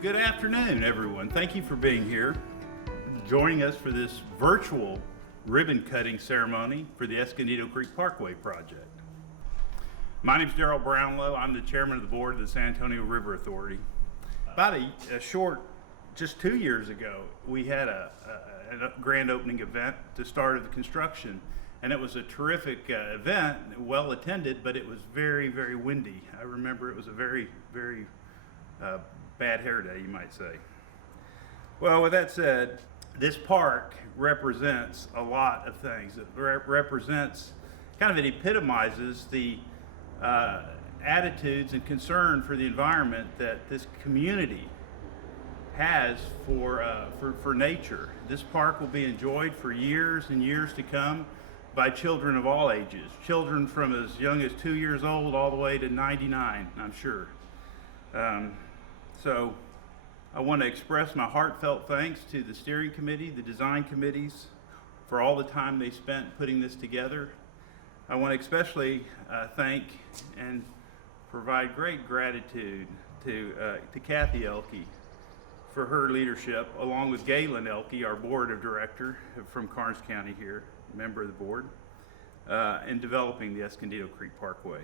Good afternoon, everyone. Thank you for being here, joining us for this virtual ribbon cutting ceremony for the Escondido Creek Parkway project. My name is Darrell Brownlow. I'm the chairman of the board of the San Antonio River Authority. About a short, just 2 years ago, we had a grand opening event to start the construction, and it was a terrific event, well attended, but it was very, very windy. I remember it was a very, very bad hair day, you might say. Well, with that said, this park represents a lot of things. It represents, it epitomizes the attitudes and concern for the environment that this community has for nature. This park will be enjoyed for years and years to come by children of all ages, children from as young as 2 years old all the way to 99, I'm sure. So I want to express my heartfelt thanks to the steering committee, the design committees, for all the time they spent putting this together. I want to especially thank and provide great gratitude to Kathy Elke for her leadership, along with Gwen Elke, our board of director from Karnes County here, member of the board, in developing the Escondido Creek Parkway.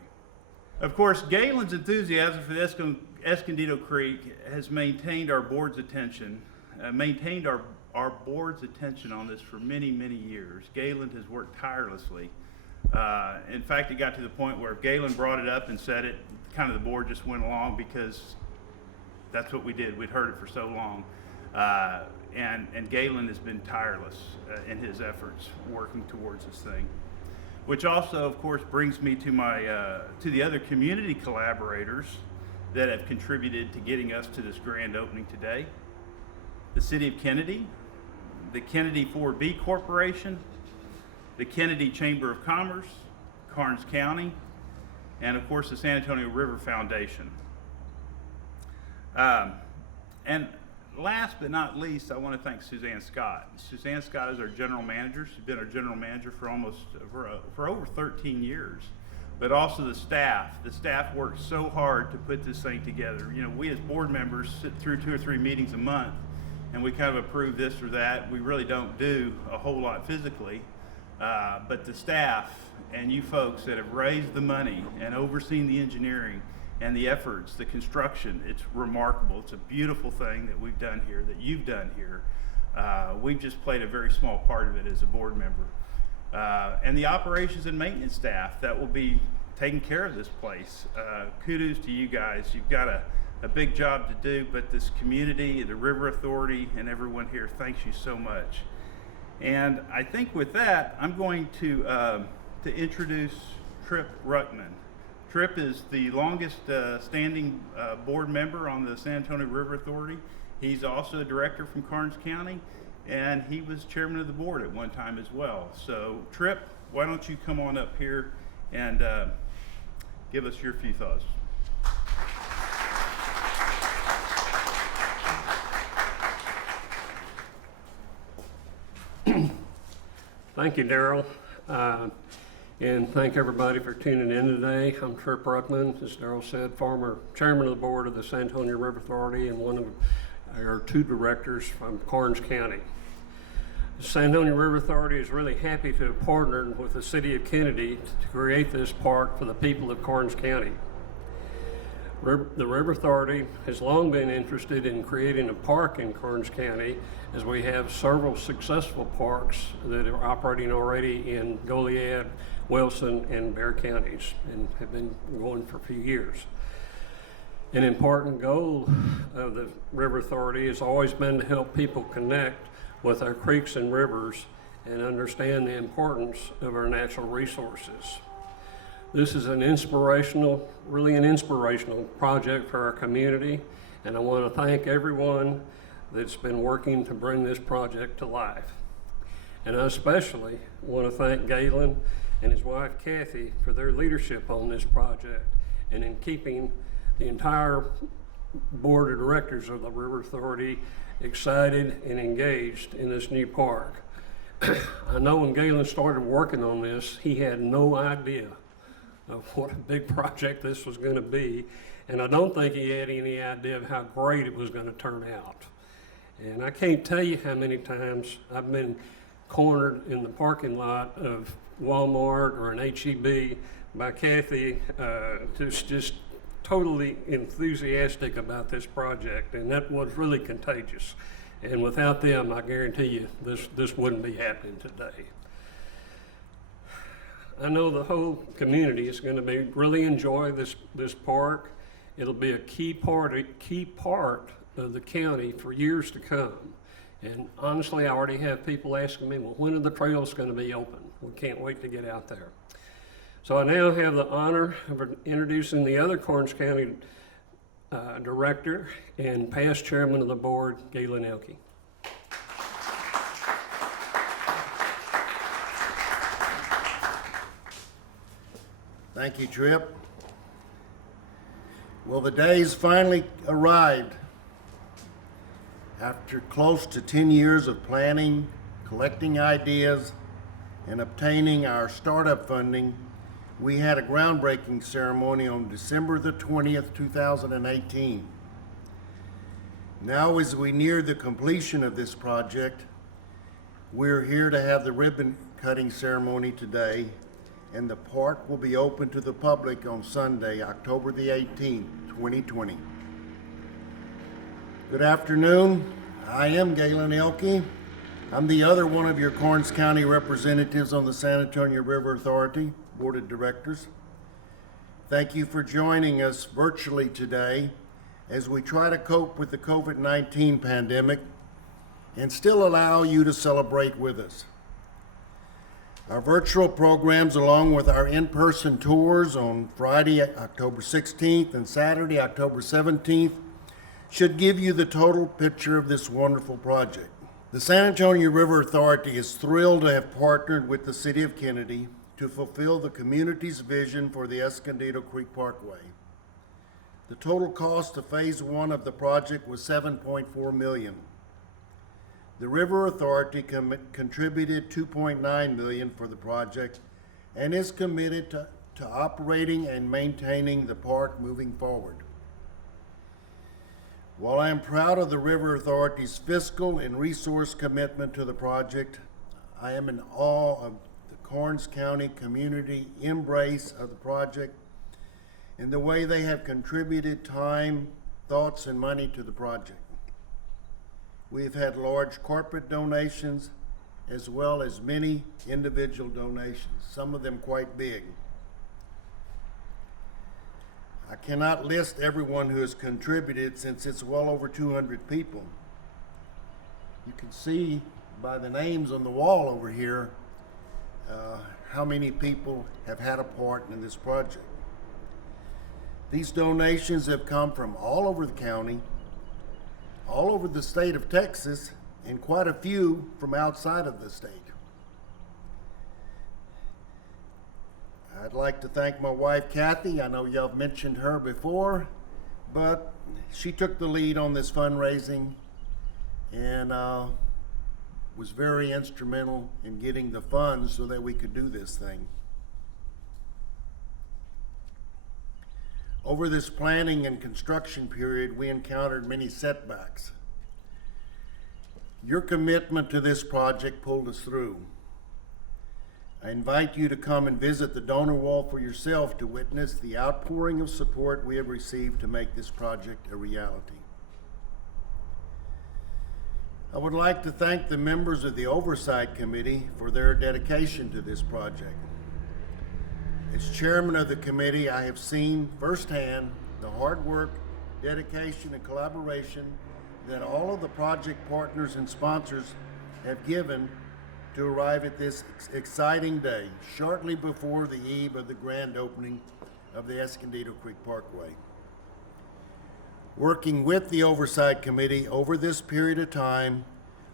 Of course, Galen's enthusiasm for the Escondido Creek has maintained our board's attention, on this for many, many years. Galen has worked tirelessly. In fact, it got to the point where if Galen brought it up and said it, the board just went along because that's what we did. We'd heard it for so long. And Galen has been tireless in his efforts working towards this thing. Which also, of course, brings me to to the other community collaborators that have contributed to getting us to this grand opening today. The City of Kenedy, the Kenedy 4B Corporation, the Kenedy Chamber of Commerce, Karnes County, and of course the San Antonio River Foundation. And last but not least, I want to thank Suzanne Scott. Suzanne Scott is our general manager. She's been our general manager for over 13 years. But also the staff. The staff worked so hard to put this thing together. You know, we as board members sit through 2 or 3 meetings a month, and we approve this or that. We really don't do a whole lot physically. But the staff and you folks that have raised the money and overseen the engineering and the efforts, the construction, it's remarkable. It's a beautiful thing that we've done here, that you've done here. We've just played a very small part of it as a board member. And the operations and maintenance staff that will be taking care of this place. Kudos to you guys. You've got a big job to do, but this community, the River Authority, and everyone here, thanks you so much. And I think with that, I'm going to introduce Trip Ruckman. Trip is the longest standing board member on the San Antonio River Authority. He's also a director from Karnes County, and he was chairman of the board at one time as well. So Trip, why don't you come on up here and give us your few thoughts. Thank you, Darrell. And thank everybody for tuning in today. I'm Trip Ruckman, as Darrell said, former chairman of the board of the San Antonio River Authority and one of our 2 directors from Karnes County. The San Antonio River Authority is really happy to have partnered with the City of Kenedy to create this park for the people of Karnes County. The River Authority has long been interested in creating a park in Karnes County, as we have several successful parks that are operating already in Goliad, Wilson, and Bexar counties, and have been going for a few years. An important goal of the River Authority has always been to help people connect with our creeks and rivers and understand the importance of our natural resources. This is really an inspirational project for our community, and I want to thank everyone that's been working to bring this project to life. And I especially want to thank Galen and his wife Kathy for their leadership on this project and in keeping the entire board of directors of the River Authority excited and engaged in this new park. I know when Galen started working on this, he had no idea of what a big project this was going to be. And I don't think he had any idea of how great it was going to turn out. And I can't tell you how many times I've been cornered in the parking lot of Walmart or an H-E-B by Kathy, who's just totally enthusiastic about this project, and that was really contagious. And without them, I guarantee you, this wouldn't be happening today. I know the whole community is going to really enjoy this park. It'll be a key part of the county for years to come. And honestly, I already have people asking me, well, when are the trails going to be open? We can't wait to get out there. So I now have the honor of introducing the other Karnes County director and past chairman of the board, Gwen Elke. Thank you, Tripp. Well, the day's finally arrived. After close to 10 years of planning, collecting ideas, and obtaining our startup funding, we had a groundbreaking ceremony on December the 20th, 2018. Now, as we near the completion of this project, we're here to have the ribbon cutting ceremony today, and the park will be open to the public on Sunday, October the 18th, 2020. Good afternoon. I am Gwen Elke. I'm the other one of your Karnes County representatives on the San Antonio River Authority Board of Directors. Thank you for joining us virtually today as we try to cope with the COVID-19 pandemic and still allow you to celebrate with us. Our virtual programs, along with our in-person tours on Friday, October 16th and Saturday, October 17th, should give you the total picture of this wonderful project. The San Antonio River Authority is thrilled to have partnered with the City of Kenedy to fulfill the community's vision for the Escondido Creek Parkway. The total cost of Phase 1 of the project was $7.4 million. The River Authority contributed $2.9 million for the project and is committed to operating and maintaining the park moving forward. While I am proud of the River Authority's fiscal and resource commitment to the project, I am in awe of the Karnes County community embrace of the project and the way they have contributed time, thoughts, and money to the project. We've had large corporate donations as well as many individual donations, some of them quite big. I cannot list everyone who has contributed since it's well over 200 people. You can see by the names on the wall over here how many people have had a part in this project. These donations have come from all over the county, all over the state of Texas, and quite a few from outside of the state. I'd like to thank my wife, Kathy. I know y'all have mentioned her before, but she took the lead on this fundraising and was very instrumental in getting the funds so that we could do this thing. Over this planning and construction period, we encountered many setbacks. Your commitment to this project pulled us through. I invite you to come and visit the donor wall for yourself to witness the outpouring of support we have received to make this project a reality. I would like to thank the members of the Oversight Committee for their dedication to this project. As chairman of the committee, I have seen firsthand the hard work, dedication, and collaboration that all of the project partners and sponsors have given to arrive at this exciting day, shortly before the eve of the grand opening of the Escondido Creek Parkway. Working with the Oversight Committee over this period of time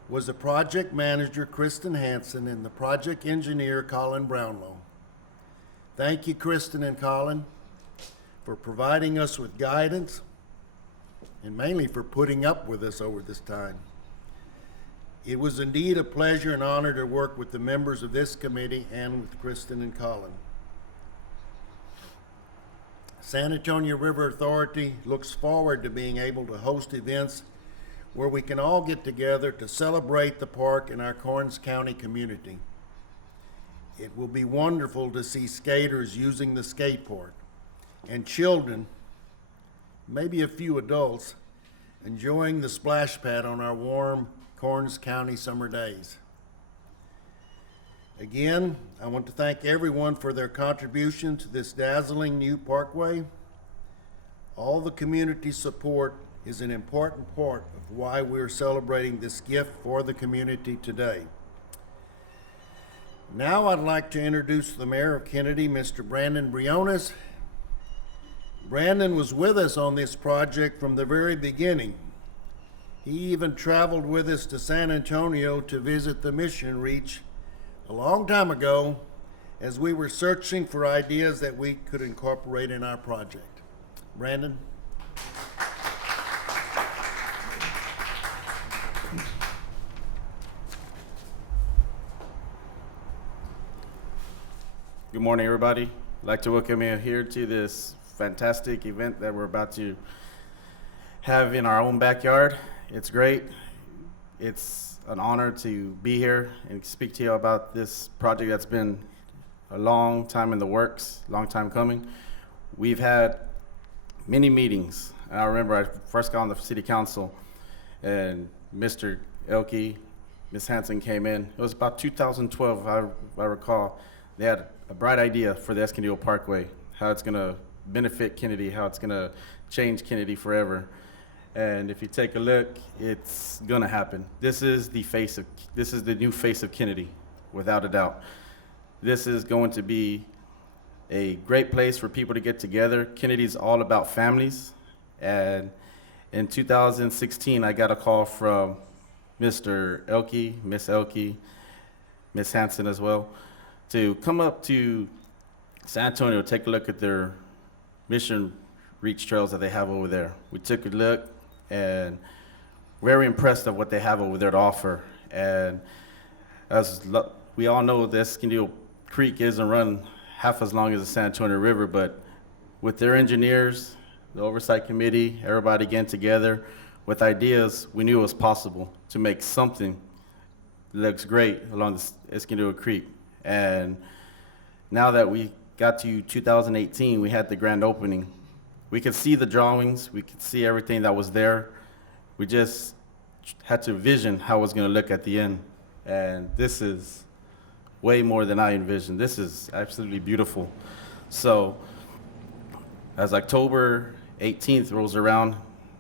was the project manager, Kristen Hansen, and the project engineer, Colin Brownlow. Thank you, Kristen and Colin, for providing us with guidance and mainly for putting up with us over this time. It was indeed a pleasure and honor to work with the members of this committee and with Kristen and Colin. San Antonio River Authority looks forward to being able to host events where we can all get together to celebrate the park in our Karnes County community. It will be wonderful to see skaters using the skate park and children, maybe a few adults, enjoying the splash pad on our warm Karnes County summer days. Again, I want to thank everyone for their contribution to this dazzling new parkway. All the community support is an important part of why we're celebrating this gift for the community today. Now I'd like to introduce the Mayor of Kenedy, Mr. Brandon Briones. Brandon was with us on this project from the very beginning. He even traveled with us to San Antonio to visit the Mission Reach a long time ago as we were searching for ideas that we could incorporate in our project. Brandon? Good morning, everybody. I'd like to welcome you here to this fantastic event that we're about to have in our own backyard. It's great. It's an honor to be here and speak to you about this project that's been a long time in the works, long time coming. We've had many meetings. I remember I first got on the city council and Mr. Elke, Ms. Hanson came in. It was about 2012, if I recall. They had a bright idea for the Escondido Parkway, how it's gonna benefit Kenedy, how it's gonna change Kenedy forever. And if you take a look, it's gonna happen. This is the new face of Kenedy, without a doubt. This is going to be a great place for people to get together. Kennedy's all about families. And in 2016, I got a call from Mr. Elke, Miss Elke, Miss Hanson as well, to come up to San Antonio, take a look at their Mission Reach trails that they have over there. We took a look and very impressed of what they have over there to offer. And as we all know, the Escondido Creek isn't run half as long as the San Antonio River, but with their engineers, the oversight committee, everybody getting together with ideas, we knew it was possible to make something that looks great along the Escondido Creek. And now that we got to 2018, we had the grand opening. We could see the drawings, we could see everything that was there. We just had to envision how it was gonna look at the end. And this is way more than I envisioned. This is absolutely beautiful. So as October 18th rolls around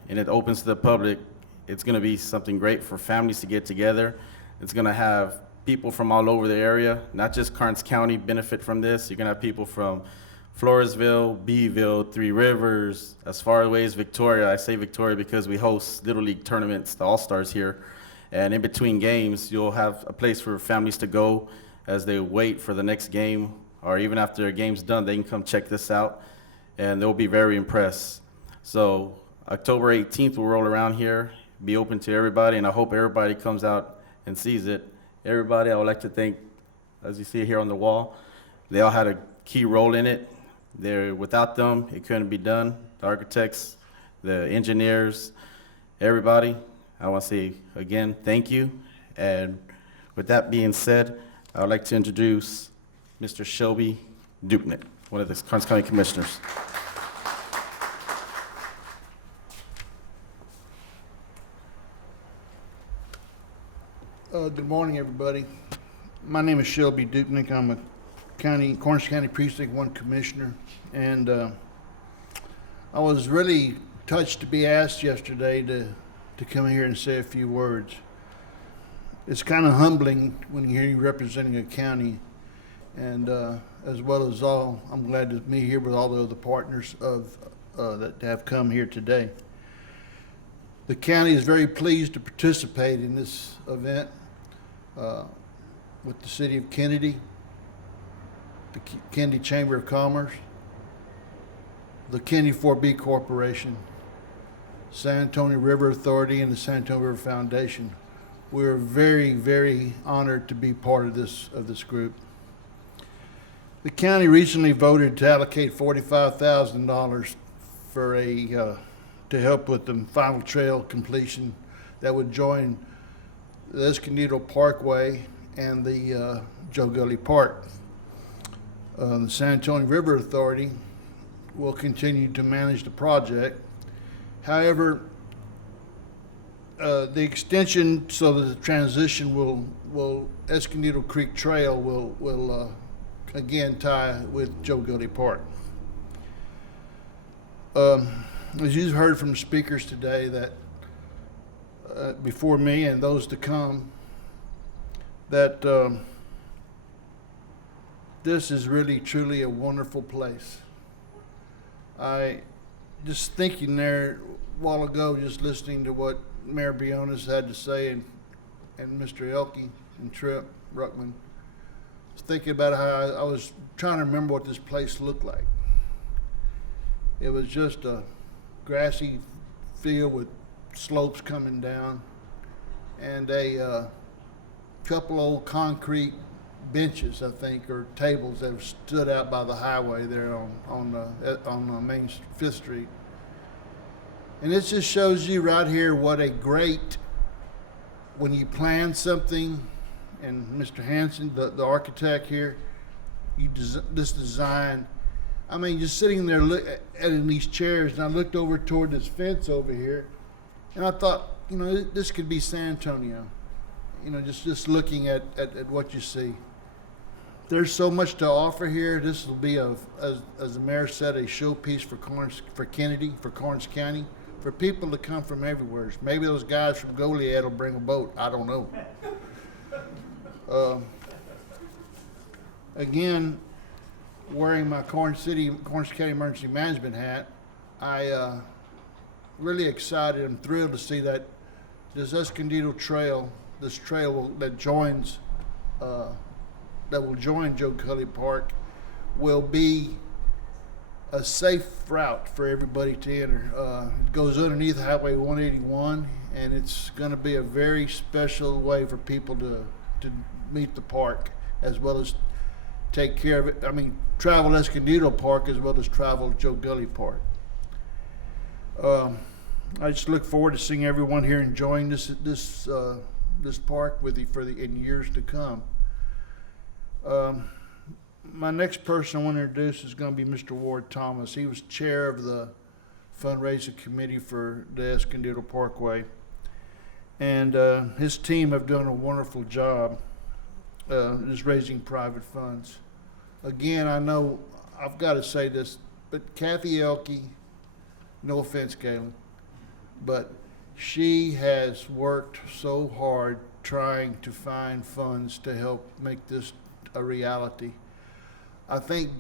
and it opens to the public, it's gonna be something great for families to get together. It's gonna have people from all over the area, not just Karnes County benefit from this. You're gonna have people from Floresville, Beeville, Three Rivers, as far away as Victoria. I say Victoria because we host Little League tournaments, the All-Stars here. And in between games, you'll have a place for families to go as they wait for the next game, or even after a game's done, they can come check this out, and they'll be very impressed. So October 18th will roll around here, be open to everybody, and I hope everybody comes out and sees it. Everybody, I would like to thank, as you see here on the wall, they all had a key role in it. Without them, it couldn't be done. The architects, the engineers, everybody. I want to say again, thank you. And with that being said, I would like to introduce Mr. Shelby Dupnick, one of the Karnes County Commissioners. Good morning, everybody. My name is Shelby Dupnick. I'm a Karnes County Precinct 1 Commissioner, and I was really touched to be asked yesterday to come here and say a few words. It's kind of humbling when you hear you representing a county, and as well as all, I'm glad to be here with all the other partners that have come here today. The county is very pleased to participate in this event with the City of Kenedy, the Kenedy Chamber of Commerce, the Kenedy 4B Corporation, San Antonio River Authority, and the San Antonio River Foundation. We're very, very honored to be part of this group. The county recently voted to allocate $45,000 for to help with the final trail completion that would join the Escondido Parkway and the Joe Gully Park. The San Antonio River Authority will continue to manage the project. However, the extension, so that the transition will Escondido Creek Trail will again tie with Joe Gully Park. As you've heard from the speakers today, that before me and those to come, that this is really truly a wonderful place. I just thinking there a while ago, just listening to what Mayor Briones had to say and Mr. Elke and Trip Brooksman, was thinking about how I was trying to remember what this place looked like. It was just a grassy field with slopes coming down and a couple old concrete benches, I think, or tables that have stood out by the highway there on Main 5th Street. And it just shows you right here what a great, when you plan something, and Mr. Hanson, the architect here, this design, I mean, just sitting there in these chairs, and I looked over toward this fence over here, and I thought, you know, this could be San Antonio. You know, just looking at what you see. There's so much to offer here. This will be, as the mayor said, a showpiece for Kenedy, for Karnes County, for people to come from everywhere. Maybe those guys from Goliad will bring a boat. I don't know. Again, wearing my Karnes County Emergency Management hat, I really excited and thrilled to see that this Escondido Trail, this trail that will join Joe Gully Park, will be a safe route for everybody to enter. It goes underneath Highway 181, and it's going to be a very special way for people to meet the park, as well as take care of it. I mean, travel Escondido Park as well as travel Joe Gully Park. I just look forward to seeing everyone here enjoying this park with you in years to come. My next person I want to introduce is going to be Mr. Ward Thomas. He was chair of the fundraising committee for the Escondido Parkway, and his team have done a wonderful job just raising private funds. Again, I know I've got to say this, but Kathy Elke, no offense, Galen, but she has worked so hard trying to find funds to help make this a reality. I think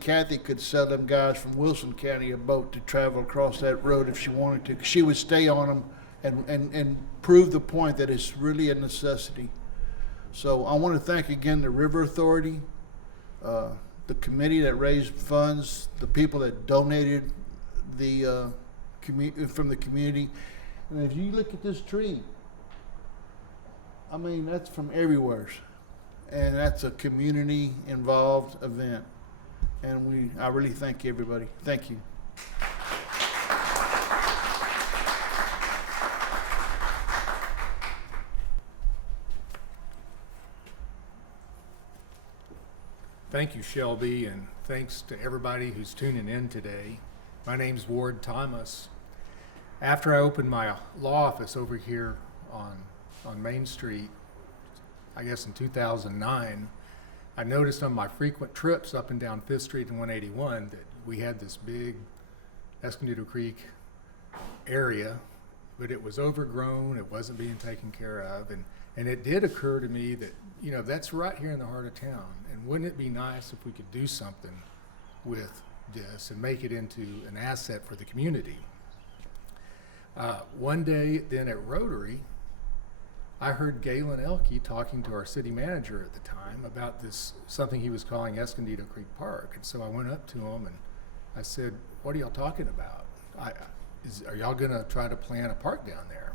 Kathy could sell them guys from Wilson County a boat to travel across that road if she wanted to. She would stay on them and prove the point that it's really a necessity. So I want to thank again the River Authority, the committee that raised funds, the people that donated from the community. And if you look at this tree, I mean, that's from everywhere. And that's a community involved event. And I really thank everybody. Thank you. Thank you, Shelby, and thanks to everybody who's tuning in today. My name's Ward Thomas. After I opened my law office over here on Main Street, I guess in 2009, I noticed on my frequent trips up and down 5th Street and 181 that we had this big Escondido Creek area, but it was overgrown, it wasn't being taken care of, and it did occur to me that, you know, that's right here in the heart of town, and wouldn't it be nice if we could do something with this and make it into an asset for the community? One day then at Rotary, I heard Gwen Elke talking to our city manager at the time about this, something he was calling Escondido Creek Park. And so I went up to him and I said, "What are y'all talking about? Are y'all gonna try to plan a park down there?"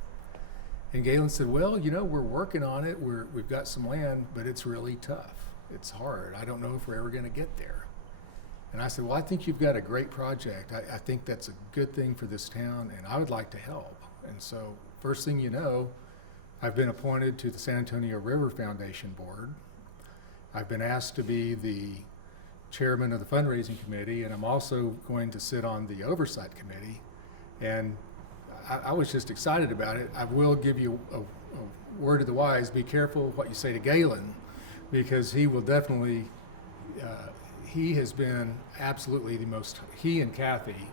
And Galen said, "Well, you know, we're working on it. We've got some land, but it's really tough. it's hard. I don't know if we're ever going to get there. And I said, well, I think you've got a great project. I think that's a good thing for this town, and I would like to help. And so first thing you know, I've been appointed to the San Antonio River Foundation Board. I've been asked to be the chairman of the fundraising committee, and I'm also going to sit on the oversight committee. And I was just excited about it. I will give you a word of the wise: be careful what you say to Galen, because he will definitely, he has been absolutely he and Kathy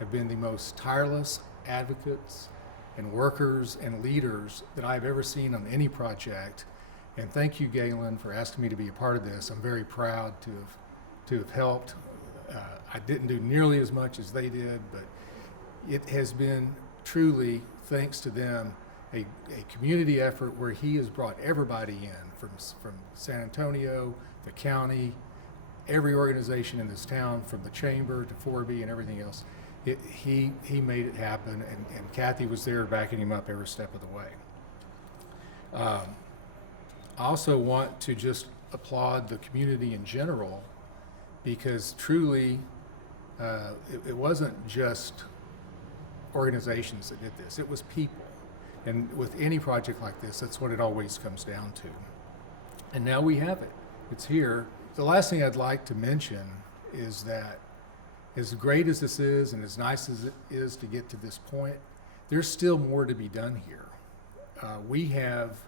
have been the most tireless advocates and workers and leaders that I've ever seen on any project. And thank you, Galen, for asking me to be a part of this. I'm very proud to have helped. I didn't do nearly as much as they did, but it has been truly, thanks to them, a community effort where he has brought everybody in from San Antonio, the county, every organization in this town, from the chamber to 4B and everything else. He made it happen, and Kathy was there backing him up every step of the way. I also want to just applaud the community in general, because truly it wasn't just organizations that did this, it was people. And with any project like this, that's what it always comes down to. And now we have it, it's here. The last thing I'd like to mention is that as great as this is and as nice as it is to get to this point, there's still more to be done here. We have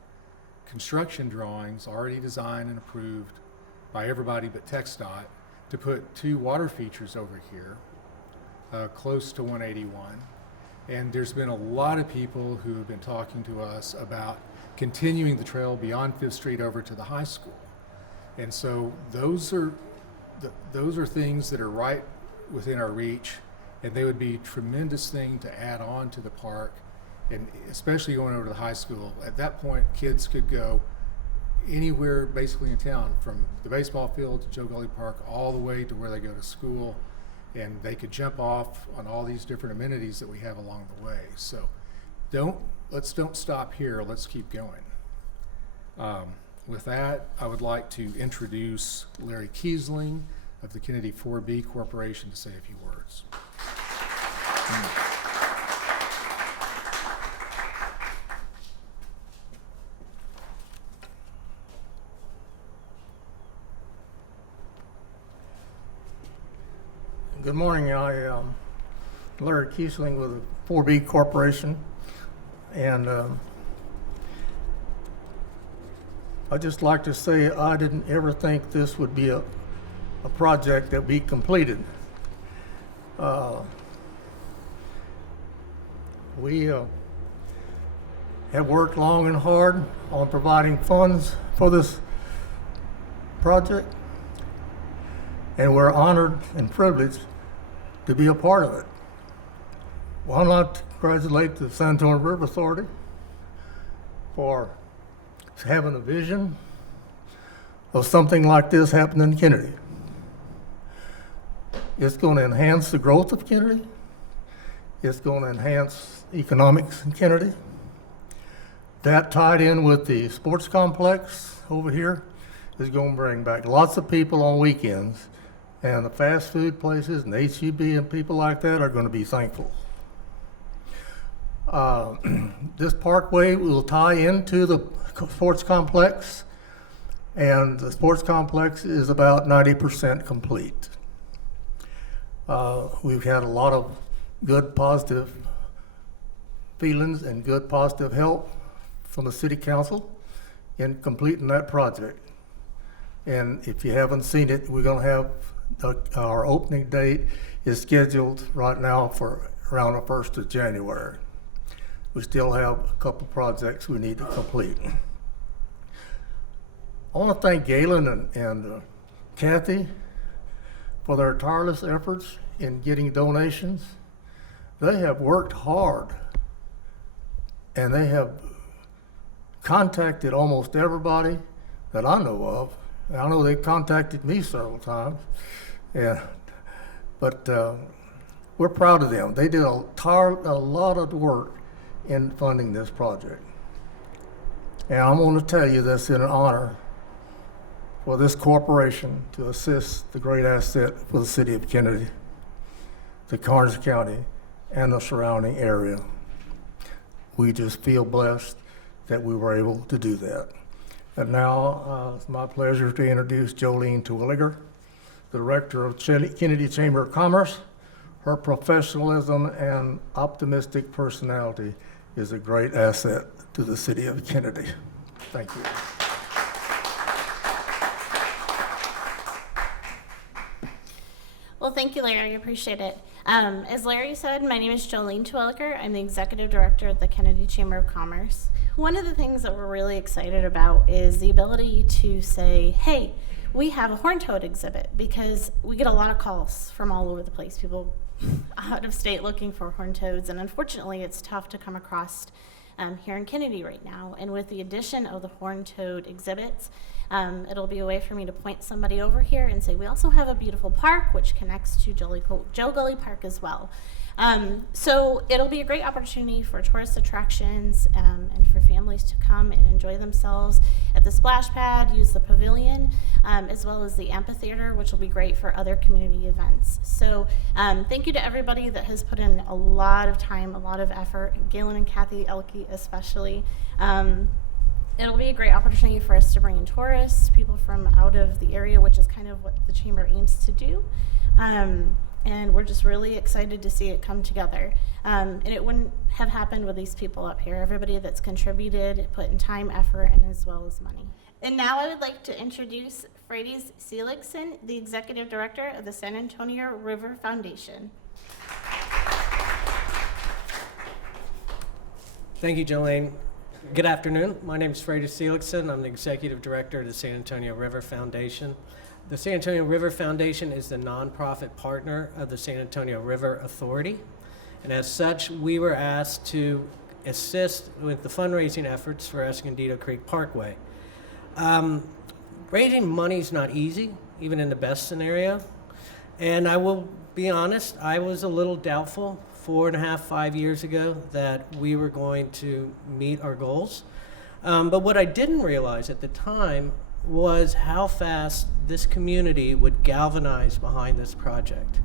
construction drawings already designed and approved by everybody but TxDOT to put 2 water features over here, close to 181. And there's been a lot of people who have been talking to us about continuing the trail beyond 5th Street over to the high school. And so those are things that are right within our reach, and they would be a tremendous thing to add on to the park, and especially going over to the high school. At that point, kids could go anywhere basically in town, from the baseball field to Joe Gully Park all the way to where they go to school, and they could jump off on all these different amenities that we have along the way. So let's don't stop here, let's keep going. With that, I would like to introduce Larry Kiesling of the Kenedy 4B Corporation to say a few words. Good morning. I am Larry Kiesling with the 4B Corporation, and I'd just like to say I didn't ever think this would be a project that be completed. We have worked long and hard on providing funds for this project, and we're honored and privileged to be a part of it. Why not congratulate the San Antonio River Authority for having a vision of something like this happening in Kenedy. It's going to enhance the growth of Kenedy. It's going to enhance economics in Kenedy. That, tied in with the sports complex over here, is going to bring back lots of people on weekends, and the fast food places and HEB and people like that are going to be thankful. This parkway will tie into the sports complex, and the sports complex is about 90% complete. We've had a lot of good positive feelings and good positive help from the city council in completing that project. And if you haven't seen it, we're going to have our opening date is scheduled right now for around the 1st of January. We still have a couple projects we need to complete. I want to thank Galen and Kathy for their tireless efforts in getting donations. They have worked hard, and they have contacted almost everybody that I know of. I know they contacted me several times, but we're proud of them. They did a lot of work in funding this project. And I'm going to tell you that's an honor for this corporation to assist the great asset for the city of Kennedy, the Karnes County, and the surrounding area. We just feel blessed that we were able to do that. And now it's my pleasure to introduce Joanne Tuellicker, the Director of Kennedy Chamber of Commerce. Her professionalism and optimistic personality is a great asset to the city of Kennedy. Thank you. Well, thank you, Larry. I appreciate it. As Larry said, my name is Joanne Tuellicker. I'm the Executive Director at the Kennedy Chamber of Commerce. One of the things that we're really excited about is the ability to say, hey, we have a horn toad exhibit, because we get a lot of calls from all over the place, people out of state looking for horn toads, and unfortunately it's tough to come across here in Kennedy right now. And with the addition of the horn toad exhibits, it'll be a way for me to point somebody over here and say, we also have a beautiful park which connects to Joe Gully Park as well. So it'll be a great opportunity for tourist attractions and for families to come and enjoy themselves at the splash pad, use the pavilion, as well as the amphitheater, which will be great for other community events. So thank you to everybody that has put in a lot of time, a lot of effort, Galen and Kathy Elke especially. It'll be a great opportunity for us to bring in tourists, people from out of the area, which is kind of what the Chamber aims to do. And we're just really excited to see it come together. And it wouldn't have happened with these people up here. Everybody that's contributed, put in time, effort, and as well as money. And now I would like to introduce Freydis Seligson, the Executive Director of the San Antonio River Foundation. Thank you, Jolene. Good afternoon. My name is Freydis Seligson. I'm the Executive Director of the San Antonio River Foundation. The San Antonio River Foundation is the nonprofit partner of the San Antonio River Authority. And as such, we were asked to assist with the fundraising efforts for Escondido Creek Parkway. Raising money is not easy, even in the best scenario. And I will be honest, I was a little doubtful 4.5, 5 years ago that we were going to meet our goals. But what I didn't realize at the time was how fast this community would galvanize behind this project.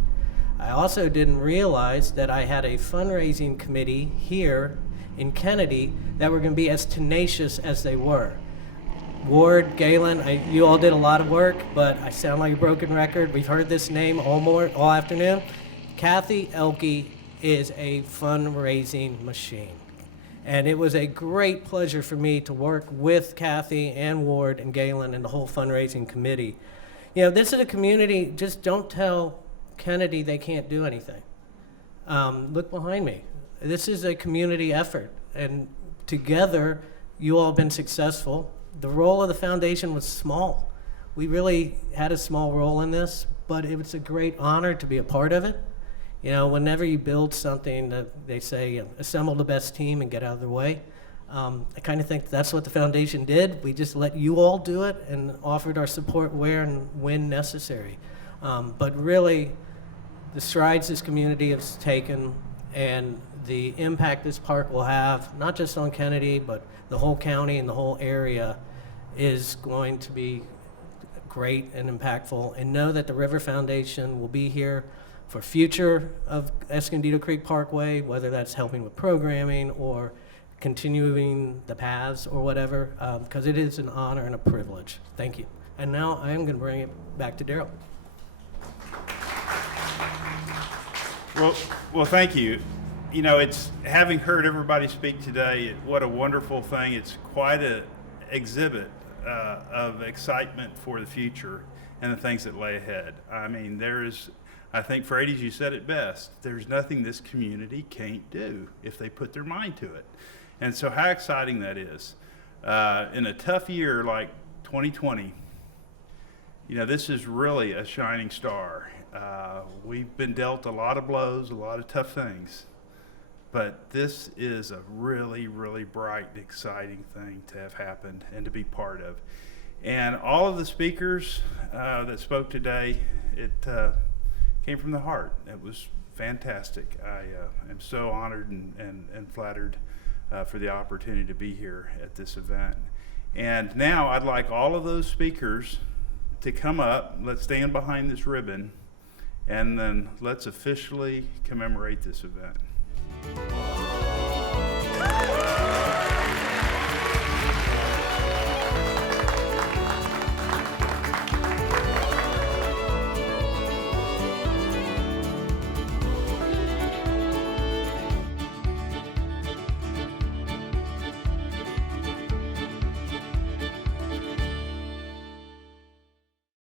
I also didn't realize that I had a fundraising committee here in Kennedy that were going to be as tenacious as they were. Ward, Galen, you all did a lot of work, but I sound like a broken record. We've heard this name all afternoon. Kathy Elke is a fundraising machine. And it was a great pleasure for me to work with Kathy and Ward and Galen and the whole fundraising committee. You know, this is a community, just don't tell Kennedy they can't do anything. Look behind me. This is a community effort, and together you all have been successful. The role of the foundation was small. We really had a small role in this, but it was a great honor to be a part of it. You know, whenever you build something that they say, assemble the best team and get out of the way, I kind of think that's what the foundation did. We just let you all do it and offered our support where and when necessary. But really, the strides this community has taken and the impact this park will have, not just on Kennedy, but the whole county and the whole area, is going to be great and impactful. And know that the River Foundation will be here for future of Escondido Creek Parkway, whether that's helping with programming or continuing the paths or whatever, because it is an honor and a privilege. Thank you. And now I am going to bring it back to Daryl. Well, thank you. You know, it's having heard everybody speak today, what a wonderful thing. It's quite an exhibit of excitement for the future and the things that lay ahead. I mean, I think, Freydis, you said it best. There's nothing this community can't do if they put their mind to it. And so how exciting that is. In a tough year like 2020, you know, this is really a shining star. We've been dealt a lot of blows, a lot of tough things. But this is a really, really bright and exciting thing to have happened and to be part of. And all of the speakers that spoke today, it came from the heart. It was fantastic. I am so honored and flattered for the opportunity to be here at this event. And now I'd like all of those speakers to come up. Let's stand behind this ribbon, and then let's officially commemorate this event.